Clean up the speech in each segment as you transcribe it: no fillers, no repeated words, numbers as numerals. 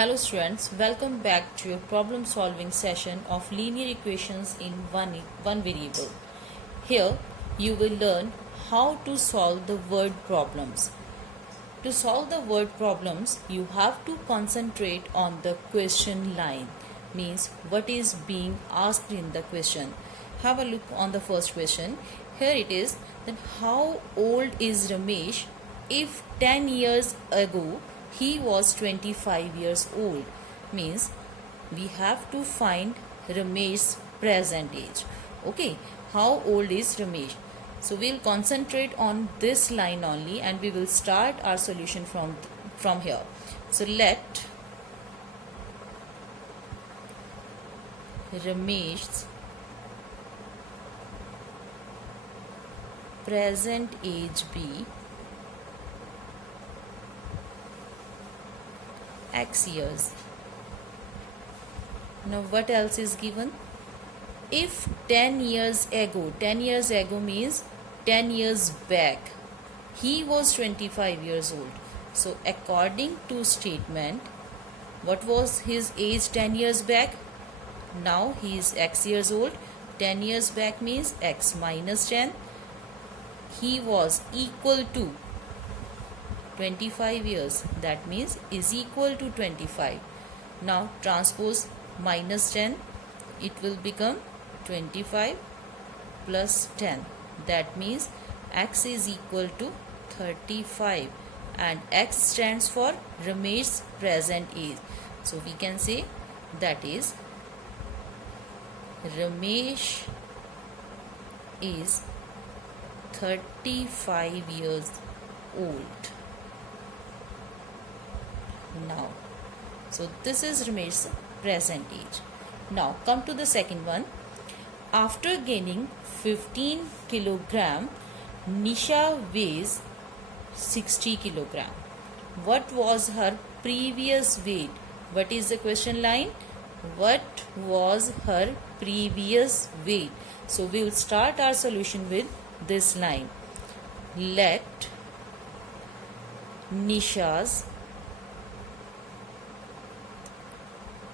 Hello students, welcome back to your problem solving session of linear equations in one variable. Here you will learn how to solve the word problems. To solve the word problems, you have to concentrate on the question line, means what is being asked in the question. Have a look on the first question. Here it is that how old is Ramesh if 10 years ago he was 25 years old? Means we have to find Ramesh's present age. Okay, how old is Ramesh? So we'll concentrate on this line only and we will start our solution from here. So let Ramesh's present age be X years. Now what else is given? If 10 years ago means 10 years back, he was 25 years old. So according to statement, what was his age 10 years back? Now he is X years old. 10 years back means X minus 10. He was equal to 25 years, that means is equal to 25. Now transpose minus 10, it will become 25 plus 10, that means X is equal to 35 and X stands for Ramesh's present age. So we can say that is Ramesh is 35 years old now. So this is Ramesh's present age. Now come to the second one. After gaining 15 kilogram, Nisha weighs 60 kilogram. What was her previous weight? What is the question line? What was her previous weight? So we will start our solution with this line. Let Nisha's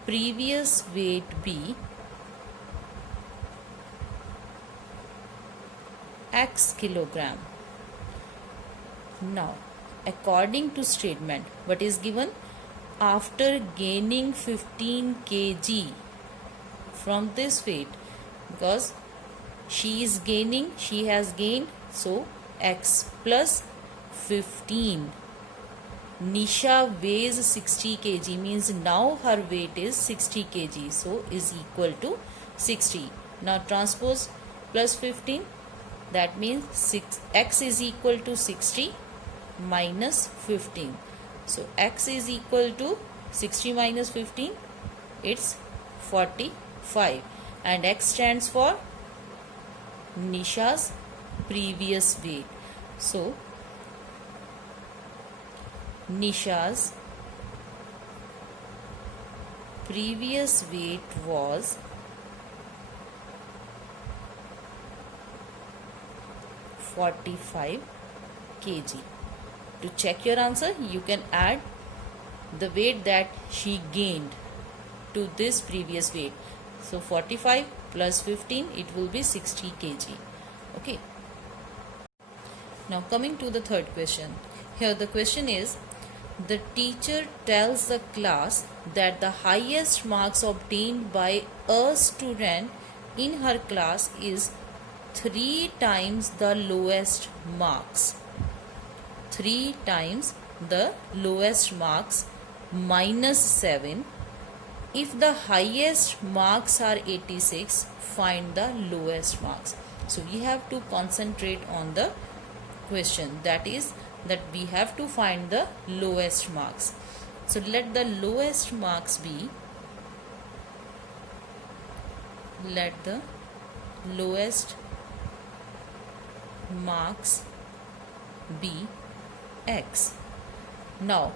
previous weight be X kilogram. Now according to statement, what is given? After gaining 15 kg from this weight, because she has gained, so X plus 15. Nisha weighs 60 kg means now her weight is 60 kg, so is equal to 60. Now transpose plus 15, that means X is equal to 60 minus 15. So X is equal to 60 minus 15, it's 45 and X stands for Nisha's previous weight. So Nisha's previous weight was 45 kg. To check your answer, you can add the weight that she gained to this previous weight. So 45 plus 15, it will be 60 kg. Okay. Now coming to the third question. Here the question is, the teacher tells the class that the highest marks obtained by a student in her class is 3 times the lowest marks. 3 times the lowest marks minus 7. If the highest marks are 86, find the lowest marks. So we have to concentrate on the question, that is that we have to find the lowest marks. So let the lowest marks be X. Now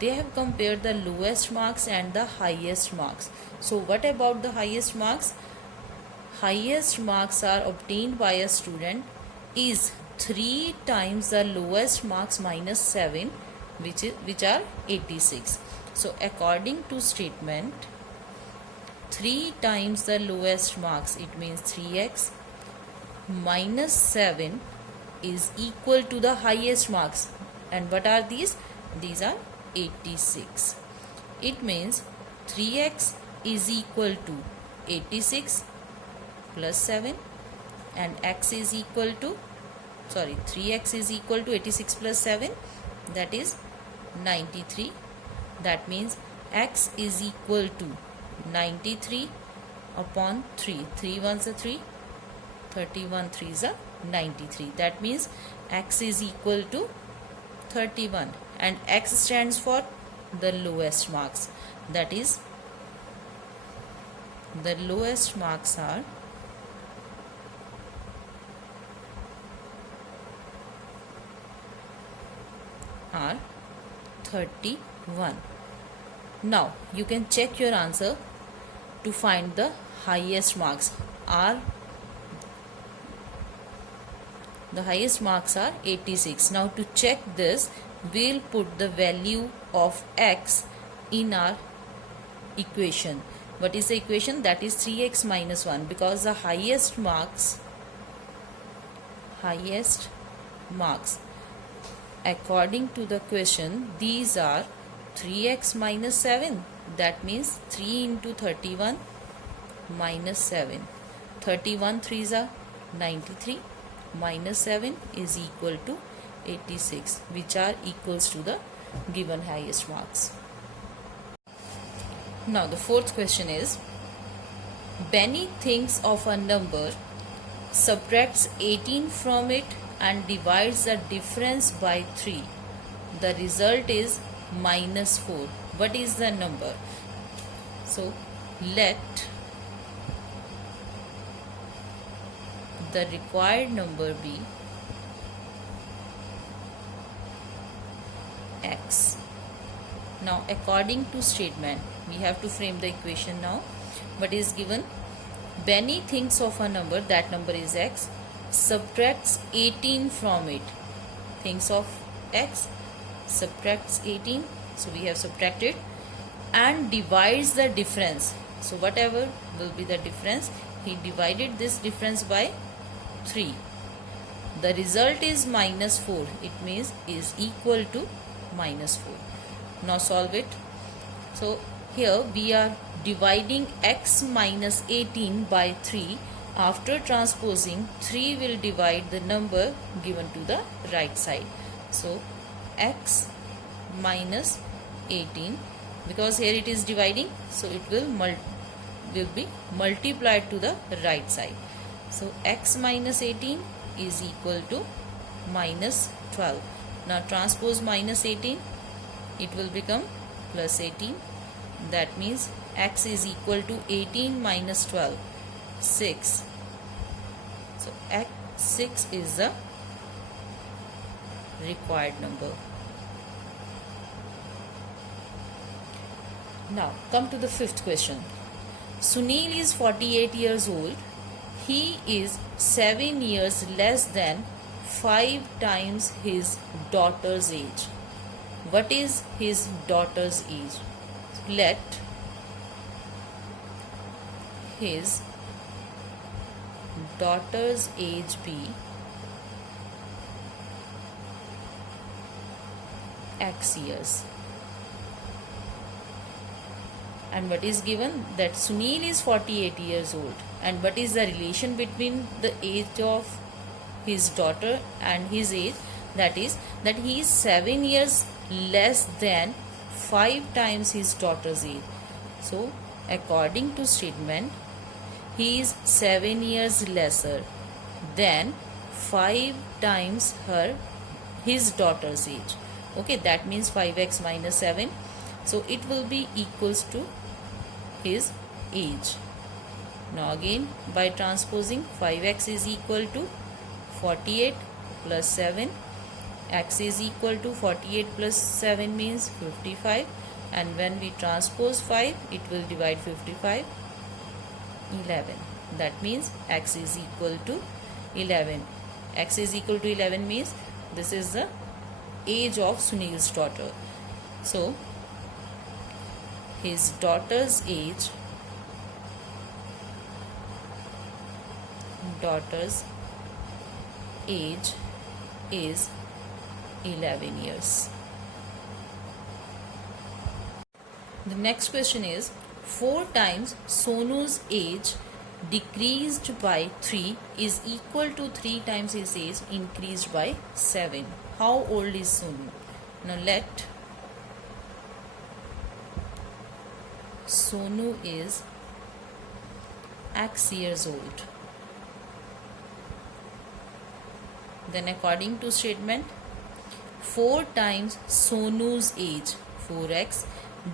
they have compared the lowest marks and the highest marks. So what about the highest marks? Highest marks are obtained by a student is 3 times the lowest marks minus 7, which are 86. So according to statement, 3 times the lowest marks, it means 3x minus 7 is equal to the highest marks. And what are these? These are 86. It means 3x is equal to 86 plus 7, and x is equal to 3x is equal to 86 plus 7, that is 93. That means x is equal to 93 upon 3. 3 ones are 3, 31 3s are 93. That means x is equal to 31, and x stands for the lowest marks. That is, the lowest marks are 31. Now you can check your answer to find the highest marks. The highest marks are 86. Now to check this, we'll put the value of x in our equation. What is the equation? That is 3x minus 1, because the highest marks according to the question, these are 3x minus 7. That means 3 into 31 minus 7. 31 3s are 93 minus 7 is equal to 86, which are equals to the given highest marks. Now the fourth question is, Benny thinks of a number, subtracts 18 from it and divides the difference by 3. The result is minus 4. What is the number? So let the required number be x. Now according to statement, we have to frame the equation now. What is given? Benny thinks of a number, that number is x, subtracts 18 from it. Thinks of x, subtracts 18, so we have subtracted, and divides the difference. So whatever will be the difference, he divided this difference by 3. The result is minus 4. It means is equal to minus 4. Now solve it. So here we are dividing x minus 18 by 3. After transposing, 3 will divide the number given to the right side. So x minus 18, because here it is dividing, so it will be multiplied to the right side. So x minus 18 is equal to minus 12. Now transpose minus 18, it will become plus 18. That means x is equal to 18 minus 12, 6. So x6 is the required number. Now come to the fifth question. Sunil is 48 years old. He is 7 years less than 5 times his daughter's age. What is his daughter's age? Let his daughter's age be x years. And what is given? That Sunil is 48 years old. And what is the relation between the age of his daughter and his age? That is that he is 7 years less than 5 times his daughter's age. So according to statement, he is 7 years lesser than 5 times his daughter's age. Okay, that means 5x minus 7. So it will be equals to his age. Now again, by transposing, 5x is equal to 48 plus 7. X is equal to 48 plus 7 means 55. And when we transpose 5, it will divide 55. 11. That means x is equal to 11. X is equal to 11 means this is the age of Sunil's daughter. So his daughter's age is 11 years. The next question is 4 times Sonu's age decreased by 3 is equal to 3 times his age increased by 7. How old is Sonu? Now let Sonu is X years old. Then according to statement, 4 times Sonu's age 4x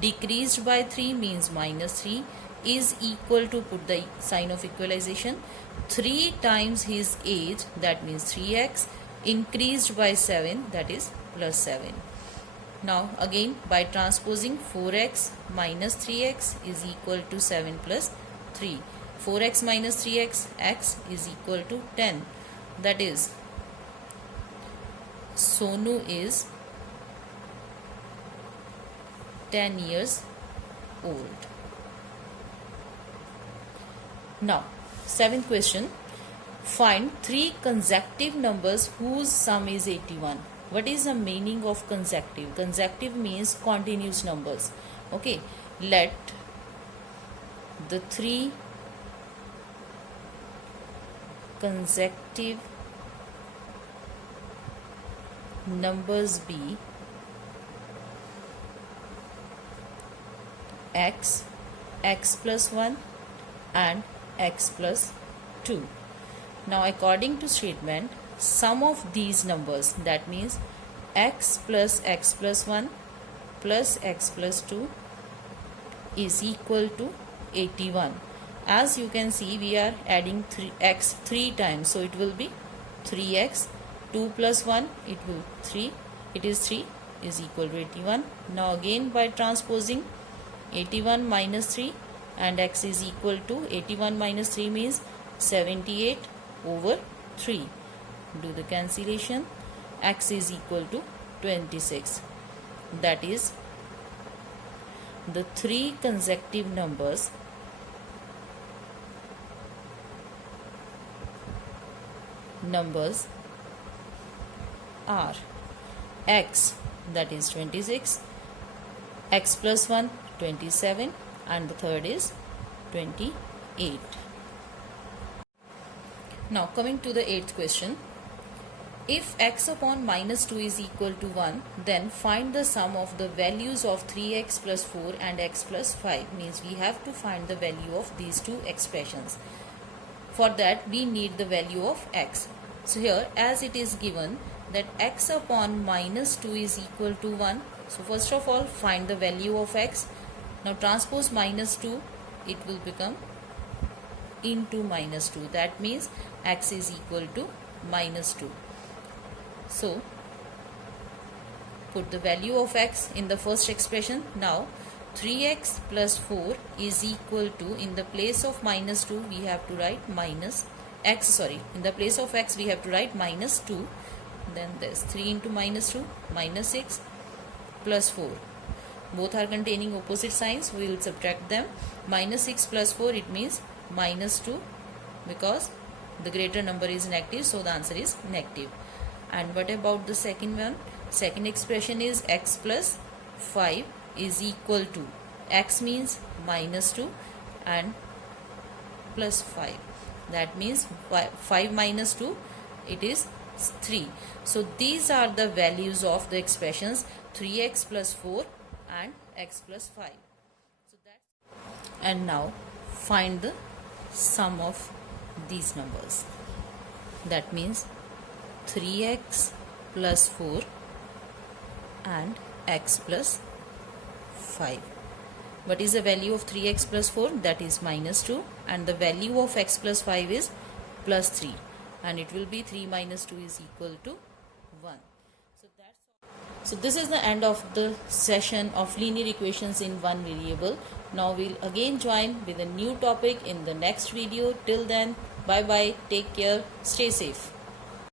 decreased by 3 means minus 3 is equal to, put the sign of equalization, 3 times his age, that means 3x, increased by 7, that is plus 7. Now again by transposing 4x minus 3x is equal to 7 plus 3. 4x minus 3x, x is equal to 10. That is Sonu is 10 years old. Now, 7th question. Find 3 consecutive numbers whose sum is 81. What is the meaning of consecutive? Consecutive means continuous numbers. Okay, let the 3 consecutive numbers be x, x plus 1 and x plus 2. Now according to statement, sum of these numbers, that means x plus 1 plus x plus 2 is equal to 81. As you can see, we are adding x 3 times, so it will be 3x. 2 plus 1, it will 3, it is 3 is equal to 81. Now again by transposing 81 minus 3 and x is equal to 81 minus 3 means 78 over 3. Do the cancellation, x is equal to 26. That is the 3 consecutive numbers are x, that is 26, x plus 1 27, and the third is 28. Now coming to the 8th question. If x upon minus 2 is equal to 1, then find the sum of the values of 3x plus 4 and x plus 5. Means we have to find the value of these two expressions. For that we need the value of x. So here, as it is given that x upon minus 2 is equal to 1. So first of all, find the value of x. Now transpose minus 2, it will become into minus 2. That means x is equal to minus 2. So put the value of x in the first expression. Now 3x plus 4 is equal to, in the place of minus 2 we have to write minus x, sorry, in the place of x we have to write minus 2. Then there's 3 into minus 2, minus 6 plus 4. Both are containing opposite signs, we will subtract them. Minus 6 plus 4, it means minus 2, because the greater number is negative, so the answer is negative. And what about the second one? Second expression is x plus 5 is equal to, x means minus 2 and plus 5. That means 5 minus 2, it is 3. So these are the values of the expressions 3x plus 4 and x plus 5. So that's, and now find the sum of these numbers. That means 3x plus 4 and x plus 5. What is the value of 3x plus 4? That is minus 2, and the value of x plus 5 is plus 3, and it will be 3 minus 2 is equal to 1. So this is the end of the session of linear equations in one variable. Now we'll again join with a new topic in the next video. Till then, bye bye, take care, stay safe.